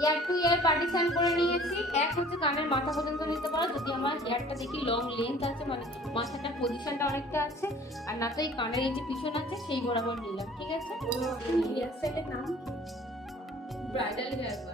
ইয়ার two ইয়ার partition করে নিয়েছি। এক হচ্ছে কানের মাথা পর্যন্ত নিতে পারো যদি আমার হেয়ারটা দেখি লং লেন্থ আছে, মানে মাথাটার পজিশনটা অনেকটা আছে, আর না তো এই কানের এই যে পিছন আছে সেই বরাবর নিলাম। ঠিক আছে, হেয়ার স্টাইলের নাম ব্রাইডাল হেয়ার কাট।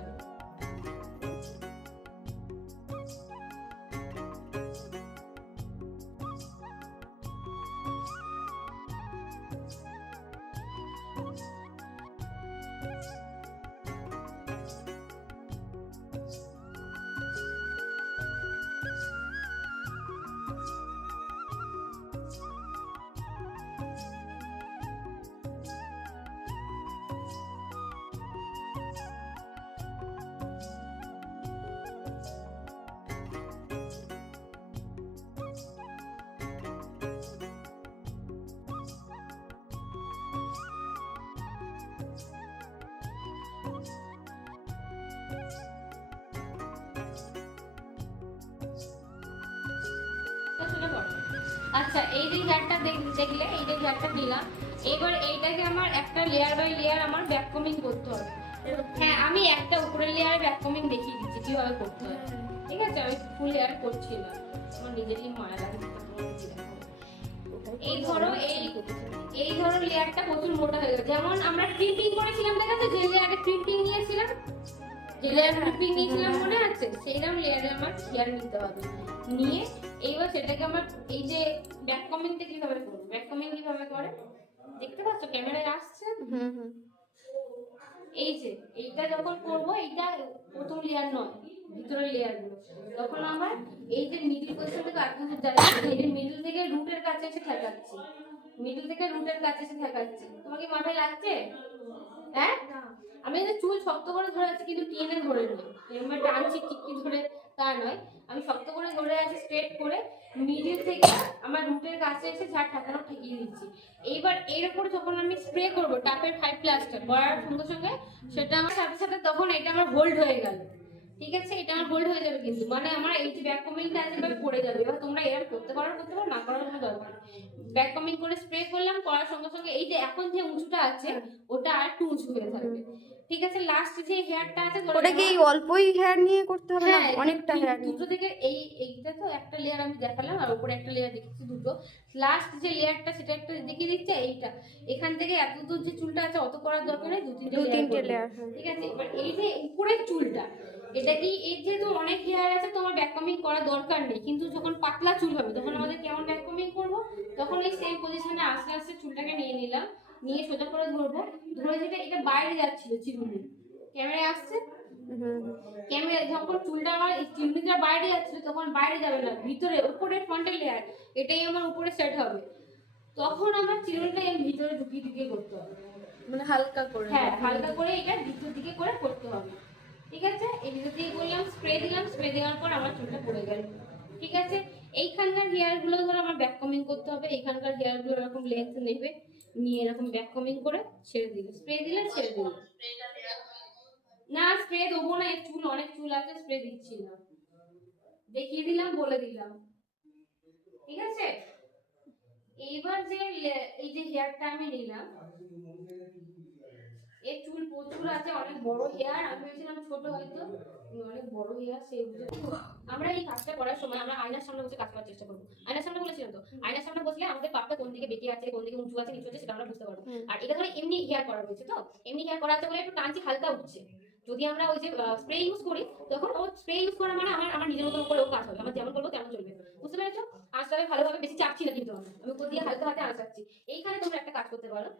আচ্ছা, এই যে হেয়ারটা দেখলে, এই যে হেয়ারটা দিলাম, এবার এইটাকে আমার একটা লেয়ার বাই লেয়ার আমার ব্যাক কমিং করতে হবে। হ্যাঁ, আমি একটা উপরের লেয়ারে ব্যাক কমিং দেখিয়ে দিচ্ছি কিভাবে করতে হয়। ঠিক আছে, আমি ফুল হেয়ার করছি না, আমার নিজেরই মায়া লাগে। এই ধরো এই ধরো লেয়ারটা প্রচুর মোটা হয়ে গেছে। যেমন আমরা ক্রিপিং করেছিলাম, দেখা তো যে লেয়ারে ক্রিপিং নিয়েছিলাম, যে লেয়ার ক্রিপিং নিয়েছিলাম মনে আছে, সেইরকম লেয়ারে আমার হেয়ার নিতে হবে। নিয়ে এইবার সেটাকে আমার এই যে ব্যাক কমিংটা কিভাবে করবো, ব্যাক কমিং কিভাবে করে দেখতে পাচ্ছ, ক্যামেরায় আসছে। এই যে এইটা যখন করবো, এইটা প্রথম লেয়ার নয়, ভিতরের লেয়ার গুলো, তখন আমার এই যে মিডল পজিশন থেকে আটকে যাচ্ছে, এই যে মিডল থেকে রুটের কাছে এসে ঠেকাচ্ছি, মিডল থেকে রুটের কাছে এসে ঠেকাচ্ছি। তোমার কি মাথায় লাগছে? হ্যাঁ, আমি যে চুল শক্ত করে ধরে আছি কিন্তু টেনে ধরে নয়, এরকম টানছি টিকি ধরে তা নয়, আমি শক্ত করে ধরে আছি স্ট্রেট করে, মিডল থেকে আমার রুটের কাছে এসে ঝাড় ঠাকানো ঠেকিয়ে দিচ্ছি। এইবার এর উপর যখন আমি স্প্রে করবো টাপের 5 প্লাস্টার করার সঙ্গে সঙ্গে সেটা আমার সাথে সাথে তখন এটা আমার হোল্ড হয়ে গেল। ঠিক আছে, এটা আমার হোল্ড হয়ে যাবে, কিন্তু মানে আমার এই যে ব্যাক কমিংটা আছে এবার পড়ে যাবে। এবার তোমরা এরকম করতে পারো না করার কোনো দরকার নেই। ব্যাক কমিং করে স্প্রে করলাম, করার সঙ্গে সঙ্গে এই যে এখন যে উঁচুটা আছে ওটা আর একটু উঁচু হয়ে থাকবে। ঠিক আছে, লাস্ট যে হেয়ারটা আছে ওটা কি অল্পই হেয়ার নিয়ে করতে হবে না হ্যাঁ, অনেকটা হেয়ার নিয়ে? দুটো থেকে এইটা তো একটা লেয়ার আমি দেখালাম, আর উপরে একটা লেয়ার দেখেছি দুটো, লাস্ট যে লেয়ারটা সেটা একটা দেখিয়ে দিচ্ছে। এইটা এখান থেকে এত দূর যে চুলটা আছে অত করার দরকার নেই, দু তিনটে লেয়ার। ঠিক আছে, এবার এই যে উপরের চুলটা, এটা কি এর যেহেতু অনেক হেয়ার আছে তোমার ব্যাক কমিং করার দরকার নেই, কিন্তু যখন পাতলা চুল হবে তখন আমাদের কেমন ব্যাক কমিং করবো, তখন এই সেম পজিশনে আস্তে আস্তে চুলটাকে নিয়ে নিলাম, নিয়ে সোজা করে ধরবো, ধরে যেটা এটা বাইরে যাচ্ছিল চিরুনি, ক্যামেরায় আসছে, ক্যামেরা যখন চুলটা আমার চিমনিটা বাইরে যাচ্ছিল তখন বাইরে যাবে না, ভিতরে উপরে ফ্রন্টের লেয়ার এটাই আমার উপরে সেট হবে, তখন আমার চিরুনিটা এর ভিতরে ঢুকিয়ে ঢুকিয়ে করতে হবে, মানে হালকা করে। হ্যাঁ, হালকা করে এটা ভিতর দিকে করে করতে হবে। ঠিক আছে, এই ভিতর দিকে করলাম, স্প্রে দিলাম, স্প্রে দেওয়ার পর আমার চুলটা পড়ে গেল। ঠিক আছে, এইখানকার হেয়ার গুলো ধরো আমার ব্যাক কমিং করতে হবে, এইখানকার হেয়ার গুলো এরকম লেন্থ নেবে, নিয়ে এরকম ব্যাক কমিং করে ছেড়ে দিলে, স্প্রে দিলে ছেড়ে দিলে। না, স্প্রে দেবো না, এর চুল অনেক চুল আছে, স্প্রে দিচ্ছি না, দেখিয়ে দিলাম, বলে দিলাম। ঠিক আছে, এইবার যে এই যে হেয়ারটা আমি নিলাম, এর চুল প্রচুর আছে, অনেক বড় হেয়ার, আমি ভেবেছিলাম ছোট হয়তো, অনেক বড় হেয়ার, সেই আমরা এই কাজটা করার সময় আমরা আয়নার সামনে বসে কাজ করার চেষ্টা করবো। আয়নার সামনে বলেছিলাম তো, আয়নার সামনে বসলে আমাদের পাপটা কোন দিকে বেঁকে আছে, কোন দিকে উঁচু আছে নিচু আছে সেটা আমরা বুঝতে পারবো। আর এটা ধরে এমনি হেয়ার করা হয়েছে, তো এমনি হেয়ার করা আছে বলে একটু টানছি, হালকা উঠছে। যদি আমরা ওই যে স্প্রে ইউজ করি তখন ও স্প্রে ইউজ করা মানে আমার নিজের মতো করে ও কাজ হবে, আমার যেমন করবো তেমন চলবে, বুঝতে পেরেছো? আঁচটাকে ভালোভাবে বেশি চাপছি না, কিন্তু আমি উপর দিয়ে হালকা হাতে আঁচাচ্ছি। এইখানে তোমরা একটা কাজ করতে পারো,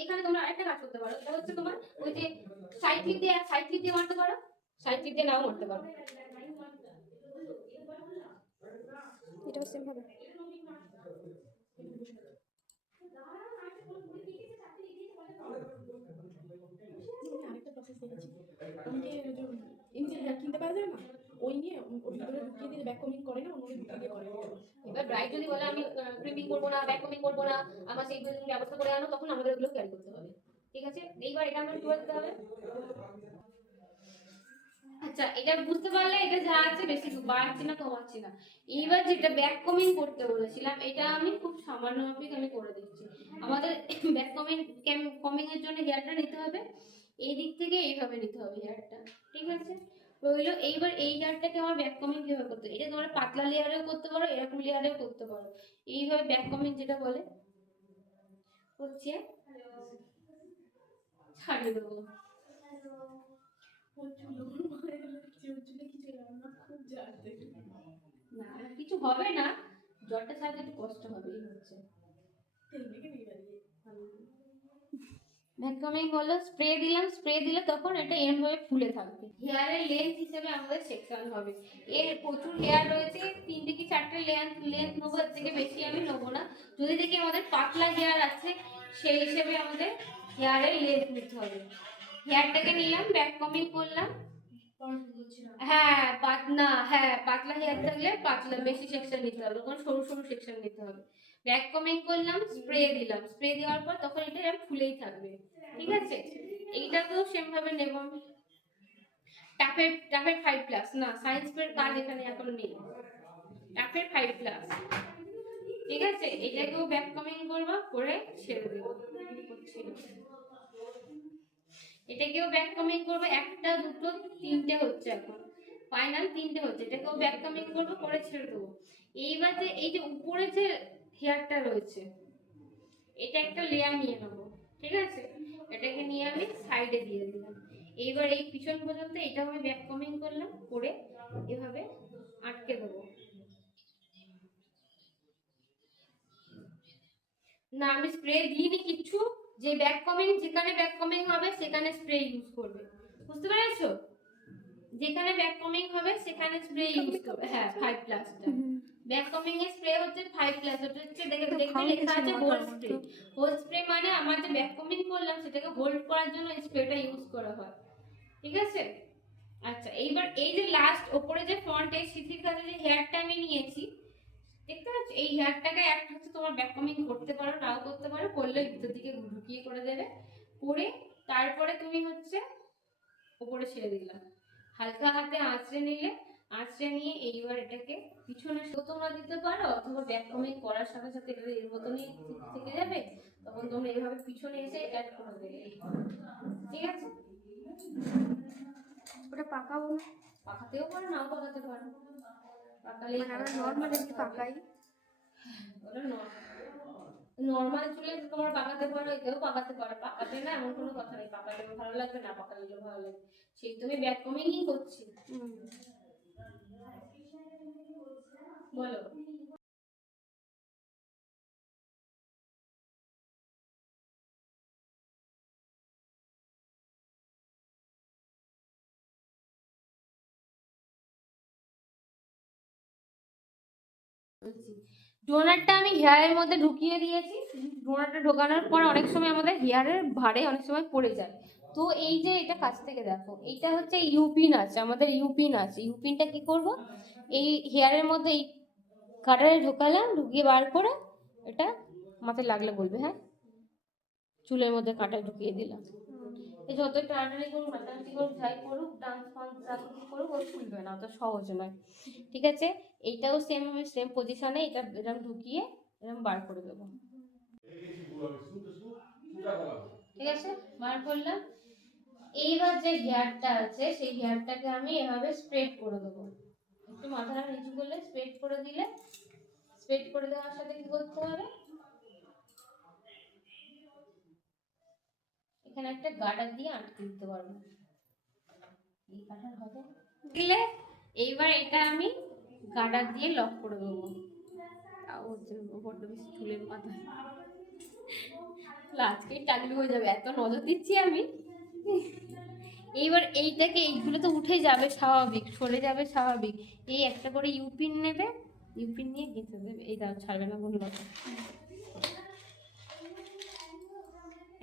এইখানে তোমরা আরেকটা কাজ করতে পারো, এটা হচ্ছে তোমার ওই যে সাইড ক্লিপ দিয়ে মারতে পারো, সাইড ক্লিপ দিয়ে নাও মারতে পারো। এটা সেম হবে। আরেকটা প্রসেস দেখেছি, অনেকে এমনি হেয়ার কিনতে পাওয়া যায় না, ওই নিয়ে ওর ভিতরে ঢুকিয়ে দিয়ে ব্যাক কমিং করে না, অন্য ঢুকিয়ে দিয়ে করে। এবার ব্রাইট যদি বলে আমি ক্রিপিং করবো না, ব্যাক কমিং করবো না, আমার সেই ব্যবস্থা করে আনো, তখন আমাদের ওগুলো ক্যারি করতে হবে। ঠিক আছে, এইবার এটা আমরা টুয়েলভ দিতে হবে। আচ্ছা, এটা বুঝতে পারলে এটা যা আছে বেশি বাড়ছে না কমাচ্ছি না। এইবার যেটা ব্যাক কমিং করতে বলেছিলাম এটা আমি খুব সামান্য মাপে আমি করে দিচ্ছি। আমাদের ব্যাক কমিং এর জন্য হেয়ারটা নিতে হবে, এই দিক থেকে এইভাবে নিতে হবে হেয়ারটা, ঠিক আছে? রইলো এইবার এই হেয়ারটাকে আমার ব্যাক কমিং কিভাবে করতে হয়, এটা তোমরা পাতলা লেয়ারেও করতে পারো, এরকম লেয়ারেও করতে পারো। এইভাবে ব্যাক কমিং যেটা বলে হচ্ছে ছাড়িয়ে দেবো। ওর চুল আমার মায়ের লাগছে, ওর চুলে কিছু রান্না খুব জ্বালা দেবে। না কিছু হবে না, জ্বরটা ছাড়তে একটু কষ্ট হবে, এই হচ্ছে তেল মেখে নিয়ে বাড়িয়ে ভ্যাকুয়ামিং হলো, স্প্রে দিলাম, স্প্রে দিলে তখন এটা এরকম ভাবে ফুলে থাকবে। হেয়ারের লেন্থ হিসেবে আমাদের সেকশন হবে, এর প্রচুর হেয়ার রয়েছে, 3টে কি 4টে লেন্থ নেবো, এর থেকে বেশি আমি নেবো না। যদি দেখি আমাদের পাতলা হেয়ার আছে সেই হিসেবে আমাদের হেয়ারের লেন্থ নিতে হবে। হেয়ারটাকে নিলাম, ব্যাক কমিং করলাম। হ্যাঁ পাতলা হেয়ার থাকলে পাতলা বেশি সেকশন নিতে হবে, তখন সরু সরু সেকশন নিতে হবে। ব্যাক কমিং করলাম, স্প্রে দিলাম, স্প্রে দেওয়ার পর তখন এটা এরকম ফুলেই থাকবে, ঠিক আছে? এইটাকেও সেম ভাবে নেব আমি। টাফের 5+, না সায়েন্স এর কাজ এখানে এখন নেই, টাফের 5+, ঠিক আছে? এটাকেও ব্যাক কমিং করব, করে ছেড়ে দেবো, এটাকেও ব্যাক কমিং করব, 1টা 2টো 3টে হচ্ছে, এখন ফাইনাল 3টে হচ্ছে, এটাকেও ব্যাক কমিং করব, করে ছেড়ে দেবো। এইবার যে এই যে উপরে যে হেয়ারটা রয়েছে এটা একটা লেয়ার নিয়ে নেবো, ঠিক আছে? এটাকে নিয়ে আমি সাইডে দিয়ে দিলাম। এইবার এই পিছন পর্যন্ত এটা আমি ব্যাক কমিং করলাম, করে এভাবে আটকে দেবো। না আমি স্প্রে দিইনি কিচ্ছু, যে ব্যাক কমিং, যেখানে ব্যাক কমিং হবে সেখানে স্প্রে ইউজ করবে, বুঝতে পেরেছো? যেখানে ব্যাক কমিং হবে সেখানে স্প্রে ইউজ করবে। হ্যাঁ 5+টা ব্যাক কমিং এর স্প্রে হচ্ছে 5+, ওটা হচ্ছে দেখবে লেখা আছে হোল্ড স্প্রে। হোল্ড স্প্রে মানে আমার যে ব্যাক কমিং করলাম সেটাকে হোল্ড করার জন্য এই স্প্রেটা ইউজ করা হয়, ঠিক আছে? আচ্ছা এইবার এই যে লাস্ট উপরে যে ফ্রন্ট এই সিথির কাছে যে হেয়ারটা আমি নিয়েছি, দেখতে পাচ্ছ, এই হেয়ারটাকে একটা হচ্ছে তোমার ব্যাক কমিং করতে পারো, নাও করতে পারো, করলে ভিতর দিকে ঢুকিয়ে করে দেবে, করে তারপরে তুমি হচ্ছে উপরে ছেড়ে দিলাম, হালকা হাতে আঁচড়ে নিলে, আঁচড়ে নিয়ে এইবার এটাকে পিছনে তোমরা দিতে পারো, অথবা ব্যাক কমিং করার সাথে সাথে এটা এর মতনই থেকে যাবে, তখন তোমরা এইভাবে পিছনে এসে অ্যাড করে দেবে, ঠিক আছে? ওটা পাকাবো না, পাকাতেও পারো, নাও পাকাতে পারো, পাকালে মানে আমরা নর্মাল এমনি পাকাই। ওটা নর্মাল চুলে তোমরা পাকাতে পারো, এতেও পাকাতে পারো, পাকাতে না এমন কোনো কথা নেই, পাকালেও ভালো লাগবে, না পাকালেও ভালো লাগবে, সেই তুমি ব্যাক কমিংই করছি, বলো। ডোনারটা আমি হেয়ারের মধ্যে ঢুকিয়ে দিয়েছি, ডোনারটা ঢোকানোর পর অনেক সময় আমাদের হেয়ারের ভারে অনেক সময় পড়ে যায়, তো এই যে এটা কাছ থেকে দেখো, এইটা হচ্ছে ইউপিন আছে, আমাদের ইউপিন আছে, ইউপিনটা কি করব, এই হেয়ারের মধ্যে এই কাটারে ঢোকালাম, ঢুকিয়ে বার করে এটা মাথায় লাগলে বলবে, হ্যাঁ চুলের মধ্যে কাঁটা ঢুকিয়ে দিলাম, এই যত টানাটানি করুক নাটানাটি করুক যাই করুক, ডান্স ফান্স যা কিছু করুক, ও খুলবে না, অত সহজ নয়, ঠিক আছে? এইটাও সেম, আমি সেম পজিশনে এটা এরকম ঢুকিয়ে এরকম বার করে দেবো, ঠিক আছে? বার করলাম। এইবার যে হেয়ারটা আছে সেই হেয়ারটাকে আমি এভাবে স্প্রেড করে দেবো, একটু মাথাটা নিচু করলে স্প্রেড করে দিলে, স্প্রেড করে দেওয়ার সাথে কি করতে হবে, এখানে একটা গার্ডার দিয়ে আটকে দিতে পারবো, এই গার্ডার হবে দিলে, এইবার এটা আমি গার্ডার দিয়ে লক করে দেবো, বড্ড বেশি চুলের মাথা, আজকেই টাকলু হয়ে যাবে, এত নজর দিচ্ছি আমি। এইবার এইটাকে, এইগুলো তো উঠে যাবে স্বাভাবিক, সরে যাবে স্বাভাবিক, এই একটা করে ইউপিন নেবে, ইউপিন নিয়ে গেঁথে দেবে, এই দাও ছাড়বে না বললো,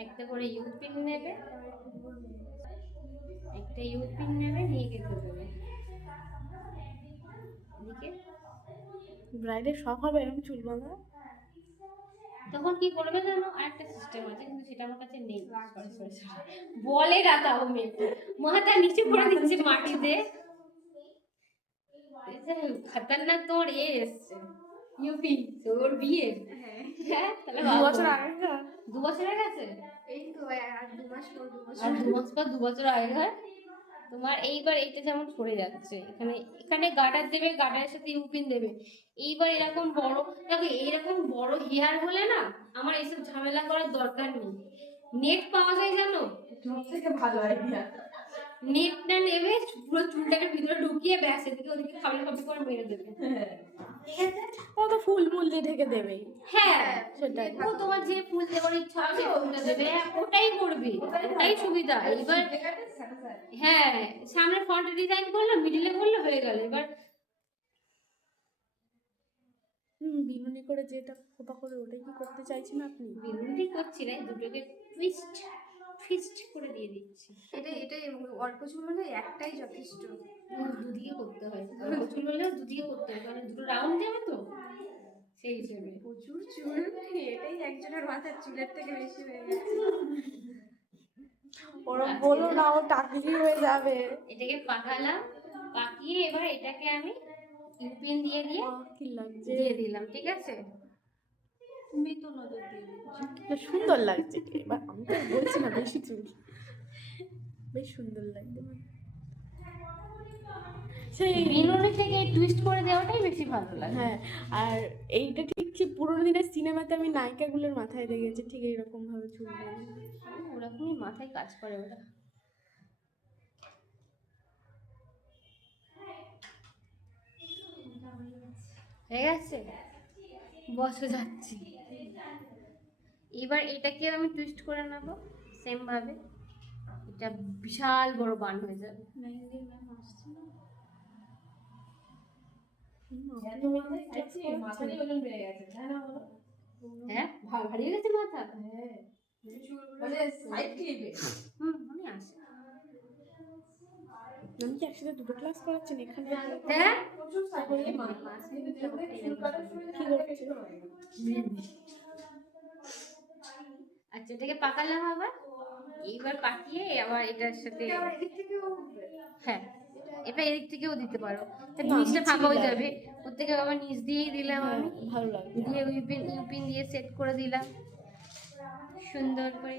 একটা করে ইউপিন নেবে, একটা ইউপিন নেবে, নিয়ে গেঁথে দেবে এদিকে। ব্রাইডের শখ হবে এরকম চুল বাঁধা। তখন কি করবে জানো, আরেকটা সিস্টেম আছে কিন্তু সেটা আমার কাছে নেই, বলে রাখা হবে, মাথা নিচে করে দিচ্ছে মাটিতে, খতরনাক তোমার এসছে, ইউপি তোর বিয়ে? হ্যাঁ তাহলে 2 বছর আগেকার। 2 বছরের কাছে এই তো আর 2 মাস পর 2 বছর। আর 2 মাস পর 2 বছর আগেকার। তোমার এইবার এইটা যেমন সরে যাচ্ছে, এখানে এখানে গার্ডার দেবে, গার্ডারের সাথে ইউপিন দেবে। এইবার এরকম বড়, দেখো এরকম বড় হেয়ার হলে না আমার এইসব ঝামেলা করার দরকার নেই। নেট পাওয়া যায় জানো, সবথেকে ভালো আইডিয়া। নেটটা নেবে পুরো চুলটাকে ভিতরে ঢুকিয়ে ব্যাস এদিকে ওদিকে খাবলে খাবলে করে মেরে দেবে। ঠিক আছে, ও তো ফুল মুল দিয়ে ঢেকে দেবেই। হ্যাঁ সেটাই। ও তোমার যে ফুল দেওয়ার ইচ্ছা আছে ফুলটা দেবে, ওটাই করবে, ওটাই সুবিধা। এবার হ্যাঁ সামনে ফ্রন্টে ডিজাইন করলো, মিডিলে করলো, হয়ে গেল। এবার বিনুনি করে যেটা খোপা করে ওটাই কি করতে চাইছেন আপনি? বিনুটি করছি না, দুটোকে টুইস্ট ফিস্ট করে দিয়ে দিচ্ছি। এটাই অল্প চুল হলে একটাই যথেষ্ট। দুদিকে করতে হয়, অল্প চুল হলেও দুদিকে করতে হয়, কারণ দুটো রাউন্ড যাবে তো সেই হিসেবে। প্রচুর চুল, এটাই একজনের মাথার চুলের থেকে বেশি হয়ে গেছে। ওরম বলো না, ও টাকলি হয়ে যাবে। এটাকে পাকালাম, পাকিয়ে এবার এটাকে আমি ইউপিন দিয়ে দিয়ে কি লাগছে? দিয়ে দিলাম। ঠিক আছে, তুমি তো নজর দিয়ে দিচ্ছ। সুন্দর লাগছে এবার, আমি তো বলছি না বেশি চুল, বেশ সুন্দর লাগছে। সেই বিনুনি থেকে টুইস্ট করে দেওয়াটাই বেশি ভালো লাগে। হ্যাঁ, আর এইটা ঠিক কি পুরোনো দিনের সিনেমাতে আমি নায়িকাগুলোর মাথায় দেখেছি, ঠিক এইরকম ভাবে চুল বেঁধে। ওরকমই মাথায় কাজ করে ওরা। হয়ে গেছে, বসে যাচ্ছি। এবার এটাকে আমি টুইস্ট করে নেব সেম ভাবে, এটা বিশাল বড় বান হয়ে যাবে। হ্যাঁ ভারী হয়ে গেছে মাথা। মনে আসে। আমি কি একসাথে দুটো ক্লাস করাচ্ছেন এখানে? হ্যাঁ কি করছে? আচ্ছা এটাকে পাকালাম আবার, এইবার পাকিয়ে আবার এটার সাথে এদিক থেকেও হ্যাঁ এটা এদিক থেকেও দিতে পারো, না, নিচটা আমি ফাঁকা হয়ে ছিলাম। যাবে। ওর থেকে আবার নিচ দিয়েই দিলাম আমি, ভালো লাগছে। দিয়ে ইউপিন ইউপিন দিয়ে সেট করে দিলাম সুন্দর করে।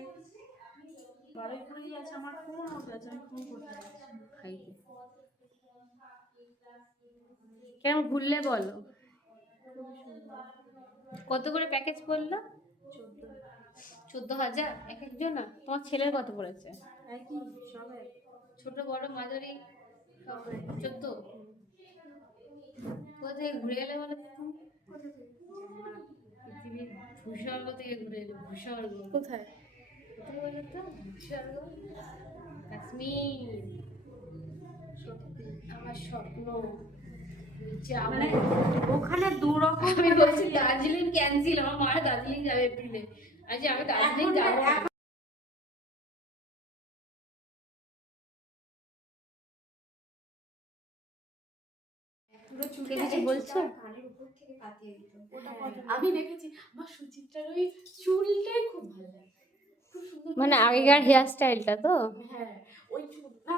আমার ফোন আছে, আমি ফোন করতে পারছি। খাইতে কেমন ঘুরলে বলো? কত করে প্যাকেজ করলো? 14,000 এক একজন। না তোমার ছেলের কত পড়েছে? একই সবাই। ছোট বড় মাঝারি 14। কোথায় ঘুরে গেলে বলো তো তুমি? পৃথিবীর ভূস্বর্গ থেকে ঘুরে এলে, ভূস্বর্গ কোথায়? কোথায় বলো তো? ভূস্বর্গ কাশ্মীর। আমার স্বপ্ন যাবো। মানে ওখানে 2 রকম। আমি বলছি দার্জিলিং ক্যান্সেল, আমার মারা দার্জিলিং যাবে এপ্রিলে। আচ্ছা আমি দার্জিলিং যাবো না। পুরো চুল কে কিছু বলছো? কানের উপর থেকে কাটিয়ে দিত। আমি দেখেছি আমার সুচিত্রার ওই চুলটাই খুব ভালো লাগে, খুব সুন্দর। মানে আগেকার হেয়ার স্টাইলটা তো হ্যাঁ, ওই চুল না